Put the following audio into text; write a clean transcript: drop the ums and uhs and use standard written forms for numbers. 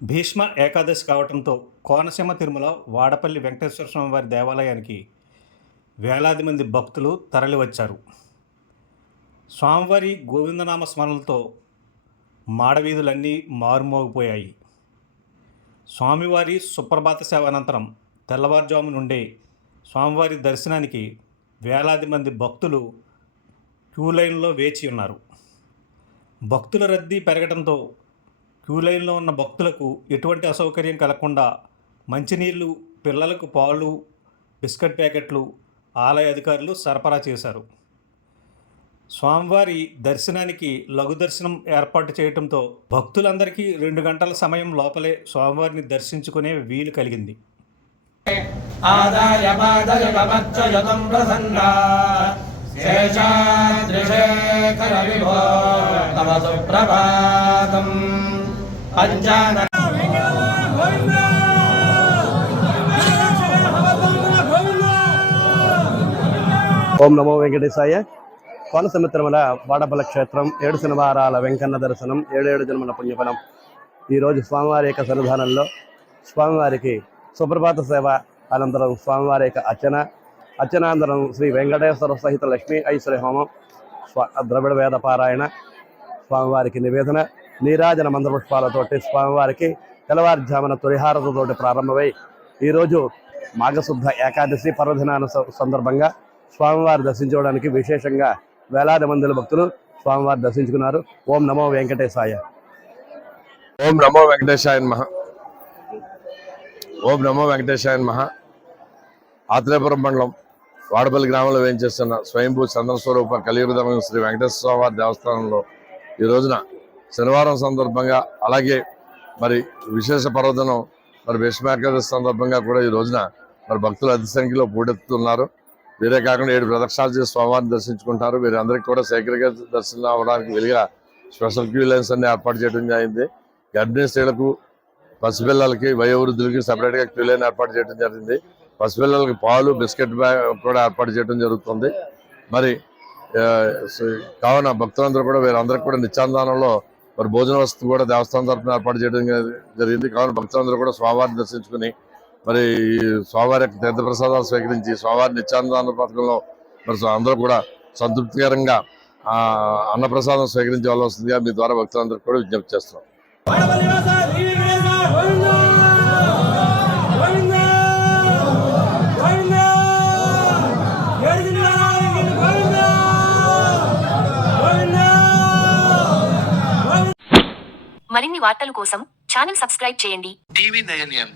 భీష్మ ఏకాదశి కావడంతో కోనసీమ తిరుమల వాడపల్లి వెంకటేశ్వర స్వామి వారి దేవాలయానికి వేలాది మంది భక్తులు తరలివచ్చారు. స్వామివారి గోవిందనామ స్మరణలతో మాడవీధులన్నీ మారుమోగిపోయాయి. స్వామివారి సుప్రభాత సేవ అనంతరం తెల్లవారుజాము నుండే స్వామివారి దర్శనానికి వేలాది మంది భక్తులు క్యూ లైన్లో వేచి ఉన్నారు. భక్తుల రద్దీ పెరగడంతో క్యూ లైన్లో ఉన్న భక్తులకు ఎటువంటి అసౌకర్యం కలగకుండా మంచినీళ్లు, పిల్లలకు పాలు, బిస్కెట్ ప్యాకెట్లు ఆలయ అధికారులు సరఫరా చేశారు. స్వామివారి దర్శనానికి లఘు దర్శనం ఏర్పాటు చేయడంతో భక్తులందరికీ 2 గంటల సమయం లోపలే స్వామివారిని దర్శించుకునే వీలు కలిగింది. ఓం నమో వెంకటేశాయ. కోనసీమ తిరుమల వాడపల్లి క్షేత్రం 7 శనివారాల వెంకన్న దర్శనం 7 జన్మల పుణ్యఫలం. ఈరోజు స్వామివారి యొక్క సన్నిధానంలో స్వామివారికి సుప్రభాత సేవ అనంతరం స్వామివారి యొక్క అర్చనానంతరం శ్రీ వెంకటేశ్వర సహిత లక్ష్మీ ఐశ్వర్య హోమం, ద్రవిడ వేద పారాయణ, స్వామివారికి నివేదన, నీరాజన మంత్రపుష్పాలతోటి స్వామివారికి తెల్లవారుజామున తొలిహారతతోటి ప్రారంభమై ఈరోజు మాఘశుద్ధ ఏకాదశి పర్వదినాల సందర్భంగా స్వామివారి దర్శించుకోవడానికి విశేషంగా వేలాది మంది భక్తులు స్వామివారి దర్శించుకున్నారు. ఓం నమో వెంకటేశాయ. ఓం నమో వెంకటేశాయ నమః. ఓం నమో వెంకటేశాయ నమః. ఆత్రేయపురం మండలం వాడపల్లి గ్రామంలో వేయించేస్తున్న స్వయంభూ చంద్రస్వరూప కలియుగదమైన శ్రీ వెంకటేశ్వర స్వామి వారి దేవస్థానంలో ఈ రోజున శనివారం సందర్భంగా, అలాగే మరి విశేష పర్వదినం మరి భీష్మ ఏకాదశి సందర్భంగా కూడా ఈ రోజున మరి భక్తులు అధిక సంఖ్యలో పోటెత్తుతున్నారు. వీరే కాకుండా 7 ప్రదక్షిణాలు చేసి స్వామివారిని దర్శించుకుంటారు. వీరందరికీ కూడా శేఖరగా దర్శనం అవ్వడానికి వీలుగా స్పెషల్ క్యూ లైన్స్ అన్ని ఏర్పాటు చేయడం జరిగింది. గర్భిణీ స్త్రీలకు, పసిపిల్లలకి, వయోవృద్ధులకి సపరేట్గా క్యూ లైన్ ఏర్పాటు చేయడం జరిగింది. పసిపిల్లలకి పాలు, బిస్కెట్ కూడా ఏర్పాటు చేయడం జరుగుతుంది. మరి కావున భక్తులందరూ కూడా వీరందరికీ కూడా నిత్యాన్నదానంలో మరి భోజన వసతి కూడా దేవస్థానం తరఫున ఏర్పాటు చేయడం జరిగింది. కావున భక్తులందరూ కూడా స్వామివారిని దర్శించుకుని మరి స్వామివారి యొక్క తీర్థప్రసాదాలు స్వీకరించి స్వామివారి నిత్యాన్నదాన పథకంలో మరి అందరూ కూడా సంతృప్తికరంగా అన్నప్రసాదం స్వీకరించవలసిందిగా మీ ద్వారా భక్తులందరికీ కూడా విజ్ఞప్తి చేస్తున్నాం. మరిన్ని వార్తల కోసం ఛానల్ సబ్స్క్రైబ్ చేయండి. TV 9 N